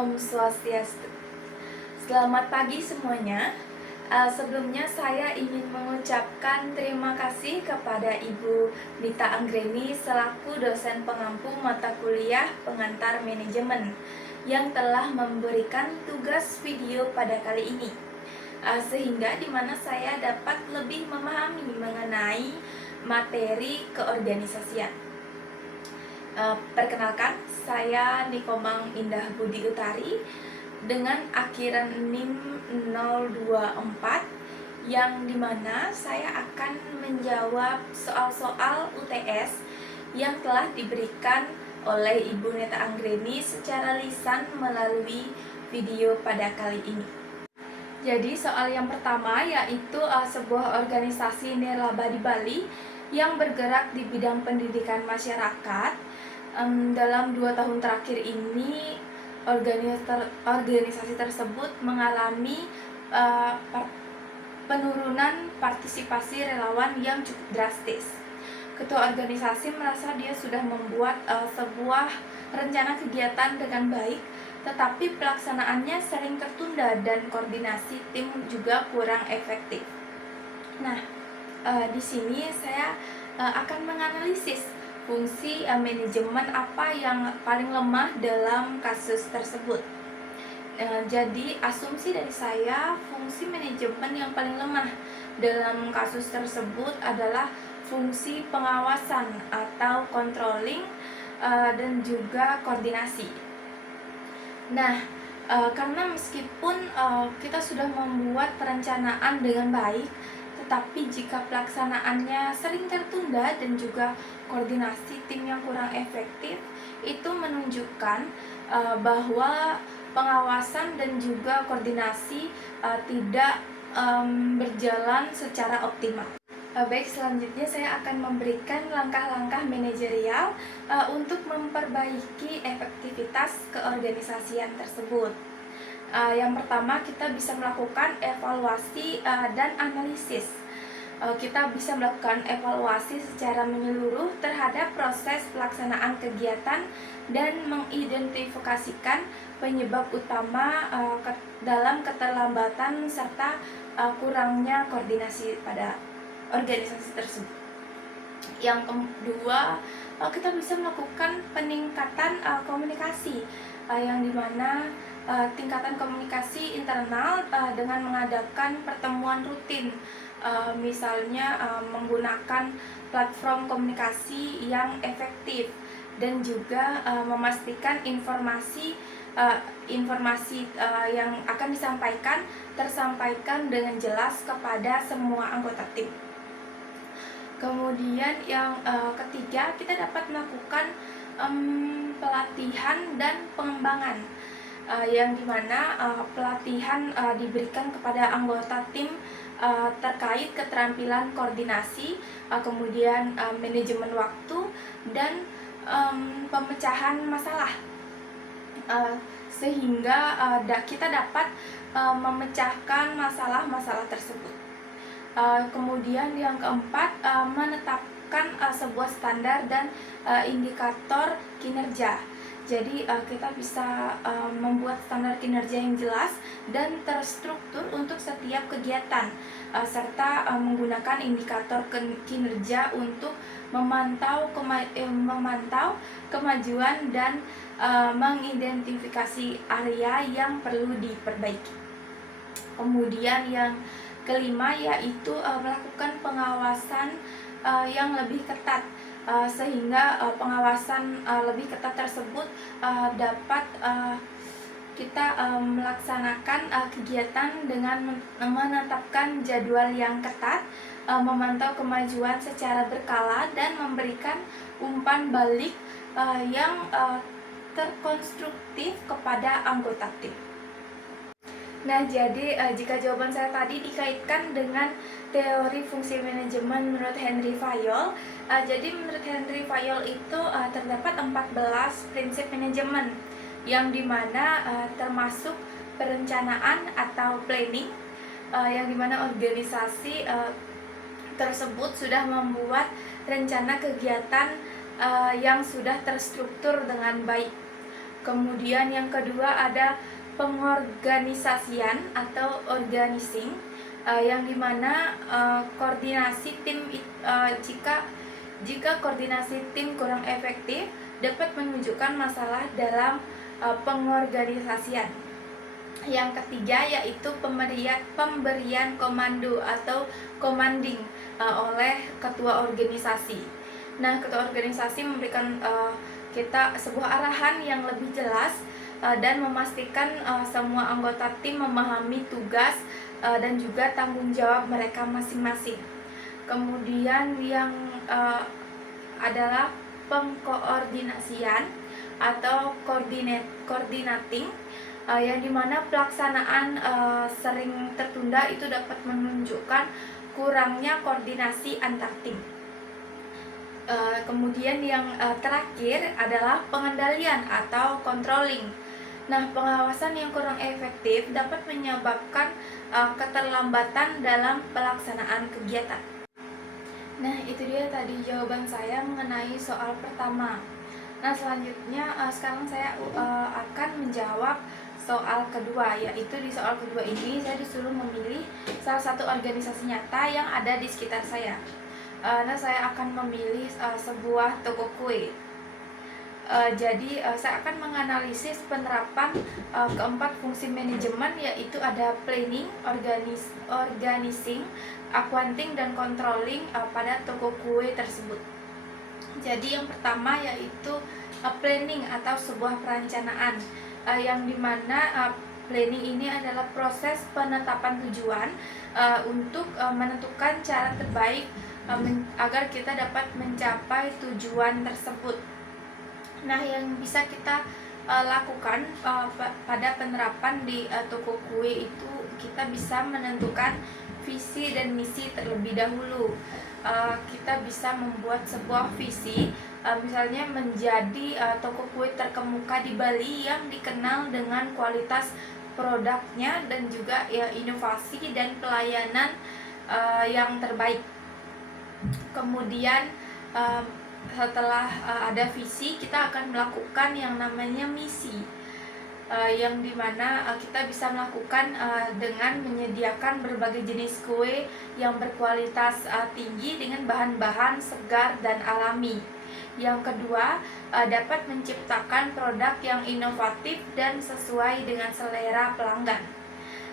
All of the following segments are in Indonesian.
Om Swastiastu. Selamat pagi semuanya. Sebelumnya saya ingin mengucapkan terima kasih kepada Ibu Nita Anggreni selaku dosen pengampu mata kuliah pengantar manajemen yang telah memberikan tugas video pada kali ini, sehingga dimana saya dapat lebih memahami mengenai materi keorganisasian. Perkenalkan, saya Nikomang Indah Budi Utari dengan akhiran NIM 024, yang dimana saya akan menjawab soal-soal UTS yang telah diberikan oleh Ibu Nita Anggreni secara lisan melalui video pada kali ini. Jadi soal yang pertama yaitu sebuah organisasi nirlaba di Bali yang bergerak di bidang pendidikan masyarakat. Dalam 2 tahun terakhir ini organisasi tersebut mengalami penurunan partisipasi relawan yang cukup drastis. Ketua organisasi merasa dia sudah membuat sebuah rencana kegiatan dengan baik, tetapi pelaksanaannya sering tertunda dan koordinasi tim juga kurang efektif. Nah, di sini saya akan menganalisis fungsi manajemen apa yang paling lemah dalam kasus tersebut. Jadi asumsi dari saya, fungsi manajemen yang paling lemah dalam kasus tersebut adalah fungsi pengawasan atau controlling dan juga koordinasi. Nah, karena meskipun kita sudah membuat perencanaan dengan baik, tetapi jika pelaksanaannya sering tertunda dan juga koordinasi tim yang kurang efektif, itu menunjukkan bahwa pengawasan dan juga koordinasi tidak berjalan secara optimal. Baik, selanjutnya saya akan memberikan langkah-langkah manajerial untuk memperbaiki efektivitas keorganisasian tersebut. Yang pertama, kita bisa melakukan evaluasi dan analisis. Kita bisa melakukan evaluasi secara menyeluruh terhadap proses pelaksanaan kegiatan dan mengidentifikasikan penyebab utama dalam keterlambatan serta kurangnya koordinasi pada organisasi tersebut. Yang kedua, kita bisa melakukan peningkatan komunikasi, yang dimana tingkatan komunikasi internal dengan mengadakan pertemuan rutin, misalnya menggunakan platform komunikasi yang efektif, dan juga memastikan informasi yang akan disampaikan tersampaikan dengan jelas kepada semua anggota tim. Kemudian yang ketiga, kita dapat melakukan pelatihan dan pengembangan, yang dimana pelatihan diberikan kepada anggota tim terkait keterampilan koordinasi, kemudian manajemen waktu, dan pemecahan masalah, sehingga kita dapat memecahkan masalah-masalah tersebut. Kemudian yang keempat, menetapkan sebuah standar dan indikator kinerja. Jadi kita bisa membuat standar kinerja yang jelas dan terstruktur untuk setiap kegiatan, serta menggunakan indikator kinerja untuk memantau kemajuan dan mengidentifikasi area yang perlu diperbaiki. Kemudian yang kelima yaitu melakukan pengawasan yang lebih ketat, sehingga pengawasan lebih ketat tersebut dapat kita melaksanakan kegiatan dengan menetapkan jadwal yang ketat, memantau kemajuan secara berkala, dan memberikan umpan balik yang terkonstruktif kepada anggota tim. Nah, jadi jika jawaban saya tadi dikaitkan dengan teori fungsi manajemen menurut Henry Fayol, jadi menurut Henry Fayol itu terdapat 14 prinsip manajemen, yang dimana termasuk perencanaan atau planning, yang dimana organisasi tersebut sudah membuat rencana kegiatan yang sudah terstruktur dengan baik. Kemudian yang kedua ada pengorganisasian atau organizing, yang dimana koordinasi tim jika koordinasi tim kurang efektif dapat menunjukkan masalah dalam pengorganisasian. Yang ketiga yaitu pemberian komando atau commanding oleh ketua organisasi. Nah, ketua organisasi memberikan kita sebuah arahan yang lebih jelas dan memastikan semua anggota tim memahami tugas dan juga tanggung jawab mereka masing-masing. Kemudian yang adalah pengkoordinasian atau coordinating, yang dimana pelaksanaan sering tertunda itu dapat menunjukkan kurangnya koordinasi antar tim. Kemudian yang terakhir adalah pengendalian atau controlling. Nah, pengawasan yang kurang efektif dapat menyebabkan keterlambatan dalam pelaksanaan kegiatan. Nah, itu dia tadi jawaban saya mengenai soal pertama. Nah, selanjutnya sekarang saya akan menjawab soal kedua, yaitu di soal kedua ini saya disuruh memilih salah satu organisasi nyata yang ada di sekitar saya. Nah, saya akan memilih sebuah toko kue. Jadi saya akan menganalisis penerapan keempat fungsi manajemen, yaitu ada planning, organizing, accounting, dan controlling pada toko kue tersebut. Jadi yang pertama yaitu planning atau sebuah perencanaan, yang dimana planning ini adalah proses penetapan tujuan untuk menentukan cara terbaik agar kita dapat mencapai tujuan tersebut. Nah, yang bisa kita lakukan pada penerapan di toko kue itu, kita bisa menentukan visi dan misi terlebih dahulu. Kita bisa membuat sebuah visi, misalnya menjadi toko kue terkemuka di Bali yang dikenal dengan kualitas produknya dan juga inovasi dan pelayanan yang terbaik. Kemudian setelah ada visi, kita akan melakukan yang namanya misi, yang dimana kita bisa melakukan dengan menyediakan berbagai jenis kue yang berkualitas tinggi dengan bahan-bahan segar dan alami. Yang kedua, dapat menciptakan produk yang inovatif dan sesuai dengan selera pelanggan.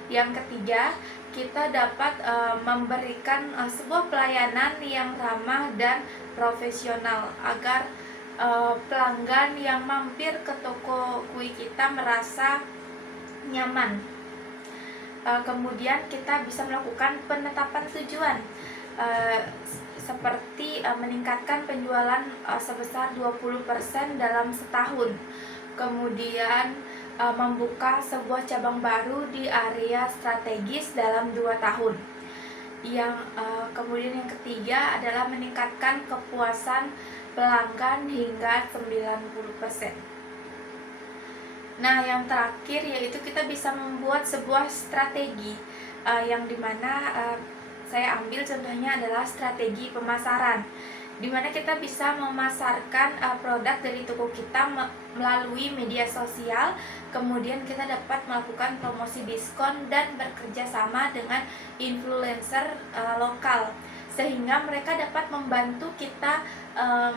Yang ketiga, kita dapat memberikan sebuah pelayanan yang ramah dan profesional agar pelanggan yang mampir ke toko kue kita merasa nyaman. Kemudian kita bisa melakukan penetapan tujuan, seperti meningkatkan penjualan sebesar 20% dalam setahun. Kemudian membuka sebuah cabang baru di area strategis dalam 2 tahun. Kemudian yang ketiga adalah meningkatkan kepuasan pelanggan hingga 90%. Nah, yang terakhir yaitu kita bisa membuat sebuah strategi, yang dimana saya ambil contohnya adalah strategi pemasaran, dimana kita bisa memasarkan produk dari toko kita melalui media sosial. Kemudian kita dapat melakukan promosi diskon dan bekerja sama dengan influencer lokal, sehingga mereka dapat membantu kita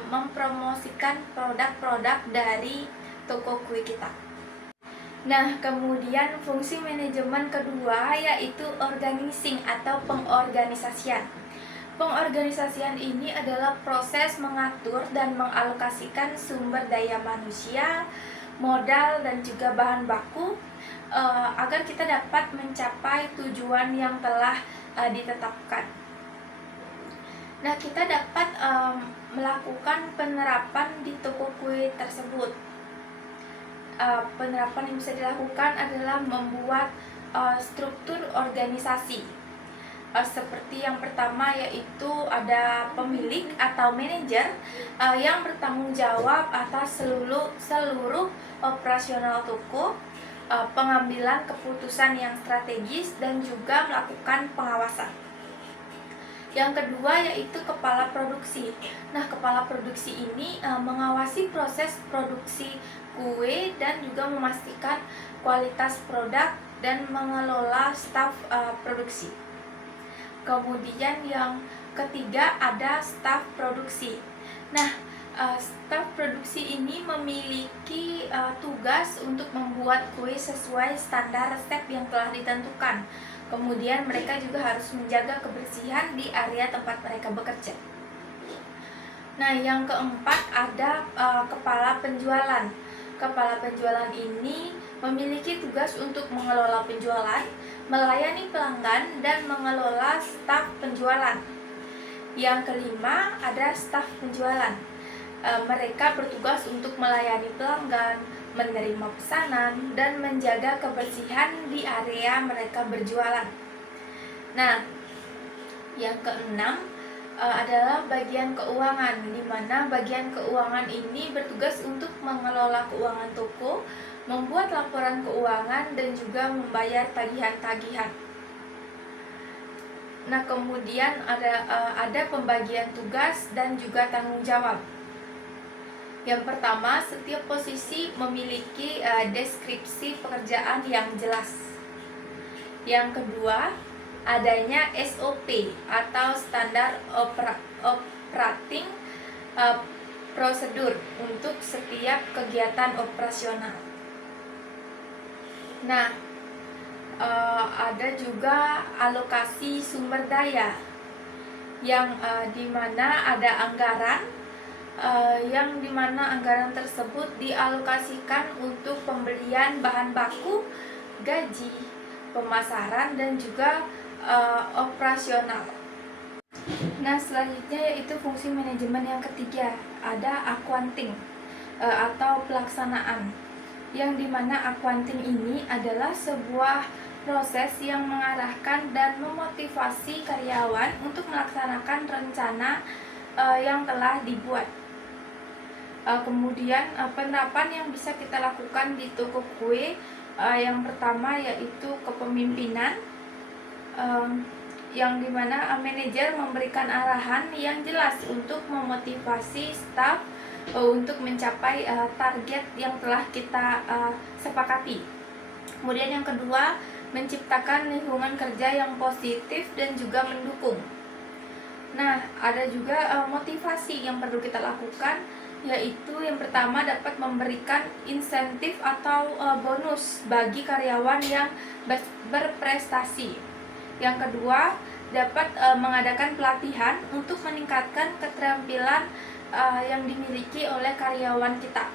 mempromosikan produk-produk dari toko kue kita. Nah, kemudian fungsi manajemen kedua yaitu organizing atau pengorganisasian. Pengorganisasian ini adalah proses mengatur dan mengalokasikan sumber daya manusia, modal, dan juga bahan baku agar kita dapat mencapai tujuan yang telah ditetapkan. Nah, kita dapat melakukan penerapan di toko kue tersebut. Penerapan yang bisa dilakukan adalah membuat struktur organisasi. Seperti yang pertama yaitu ada pemilik atau manajer yang bertanggung jawab atas seluruh operasional toko, pengambilan keputusan yang strategis, dan juga melakukan pengawasan. Yang kedua yaitu kepala produksi. Nah, kepala produksi ini mengawasi proses produksi kue dan juga memastikan kualitas produk dan mengelola staf produksi. Kemudian yang ketiga ada staf produksi. Nah, staf produksi ini memiliki tugas untuk membuat kue sesuai standar resep yang telah ditentukan. Kemudian mereka juga harus menjaga kebersihan di area tempat mereka bekerja. Nah, yang keempat ada kepala penjualan. Kepala penjualan ini memiliki tugas untuk mengelola penjualan, melayani pelanggan, dan mengelola staf penjualan. Yang kelima ada staf penjualan. Mereka bertugas untuk melayani pelanggan, menerima pesanan, dan menjaga kebersihan di area mereka berjualan. Nah, yang keenam adalah bagian keuangan, di mana bagian keuangan ini bertugas untuk mengelola keuangan toko, membuat laporan keuangan, dan juga membayar tagihan-tagihan. Nah, kemudian ada pembagian tugas dan juga tanggung jawab. Yang pertama, setiap posisi memiliki deskripsi pekerjaan yang jelas. Yang kedua, adanya SOP atau standar operating prosedur untuk setiap kegiatan operasional. Nah, ada juga alokasi sumber daya yang dimana ada anggaran yang dimana anggaran tersebut dialokasikan untuk pembelian bahan baku, gaji, pemasaran, dan juga operasional. Nah, selanjutnya yaitu fungsi manajemen yang ketiga, ada accounting atau pelaksanaan, yang dimana accounting ini adalah sebuah proses yang mengarahkan dan memotivasi karyawan untuk melaksanakan rencana yang telah dibuat. Kemudian penerapan yang bisa kita lakukan di toko kue, yang pertama yaitu kepemimpinan, yang dimana manajer memberikan arahan yang jelas untuk memotivasi staf untuk mencapai target yang telah kita sepakati. Kemudian yang kedua, menciptakan lingkungan kerja yang positif dan juga mendukung. Nah, ada juga motivasi yang perlu kita lakukan, yaitu yang pertama dapat memberikan insentif atau bonus bagi karyawan yang berprestasi. Yang kedua, dapat mengadakan pelatihan untuk meningkatkan keterampilan yang dimiliki oleh karyawan kita.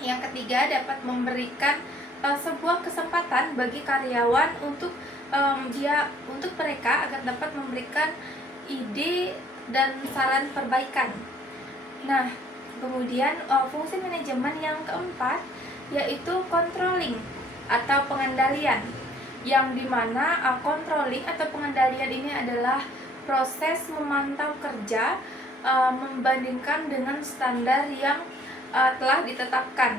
Yang ketiga, dapat memberikan sebuah kesempatan bagi karyawan untuk mereka agar dapat memberikan ide dan saran perbaikan. Nah, kemudian fungsi manajemen yang keempat yaitu controlling atau pengendalian, yang dimana controlling atau pengendalian ini adalah proses memantau kerja membandingkan dengan standar yang telah ditetapkan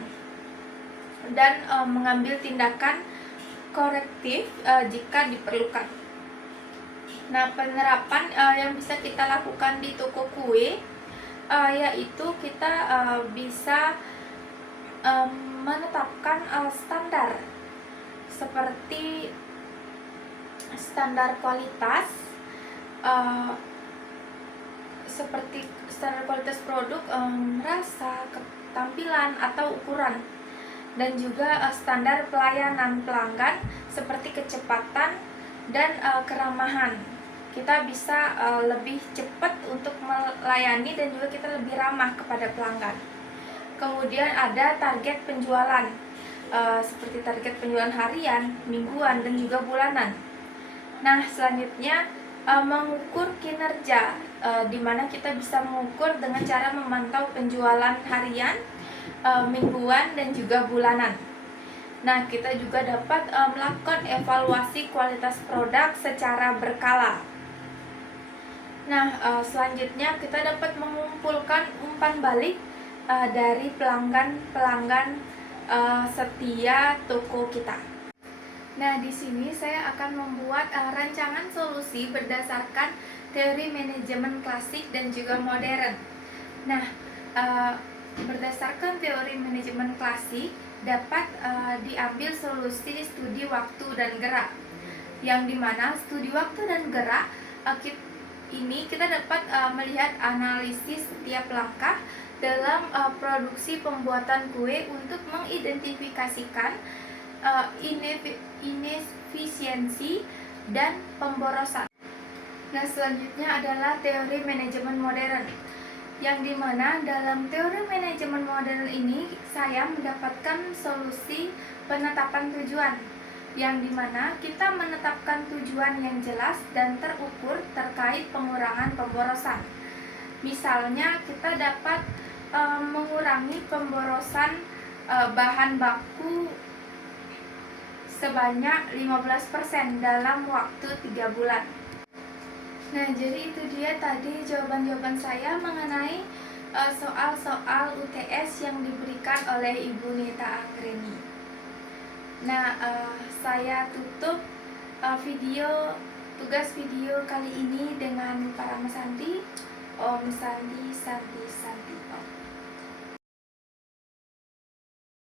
dan mengambil tindakan korektif jika diperlukan. Nah, penerapan yang bisa kita lakukan di toko kue yaitu kita bisa menetapkan standar seperti standar kualitas, seperti standar kualitas produk, rasa, tampilan atau ukuran, dan juga standar pelayanan pelanggan seperti kecepatan dan keramahan. Kita bisa lebih cepat untuk melayani dan juga kita lebih ramah kepada pelanggan. Kemudian ada target penjualan, seperti target penjualan harian, mingguan, dan juga bulanan. Nah, selanjutnya mengukur kinerja, di mana kita bisa mengukur dengan cara memantau penjualan harian, mingguan, dan juga bulanan. Nah, kita juga dapat melakukan evaluasi kualitas produk secara berkala. Nah, selanjutnya kita dapat mengumpulkan umpan balik dari pelanggan setia toko kita. Nah, di sini saya akan membuat rancangan solusi berdasarkan teori manajemen klasik dan juga modern. Nah, berdasarkan teori manajemen klasik dapat diambil solusi studi waktu dan gerak, yang dimana studi waktu dan gerak ini kita dapat melihat analisis setiap langkah dalam produksi pembuatan kue untuk mengidentifikasikan inefisiensi dan pemborosan. Nah, selanjutnya adalah teori manajemen modern, yang dimana dalam teori manajemen modern ini saya mendapatkan solusi penetapan tujuan, yang dimana kita menetapkan tujuan yang jelas dan terukur terkait pengurangan pemborosan. Misalnya kita dapat mengurangi pemborosan bahan baku sebanyak 15% dalam waktu 3 bulan. Nah, jadi itu dia tadi jawaban-jawaban saya mengenai soal-soal UTS yang diberikan oleh Ibu Nita Anggreni. Nah, saya tutup tugas video kali ini dengan Parama Santi. Om Santi Santi Santi Om.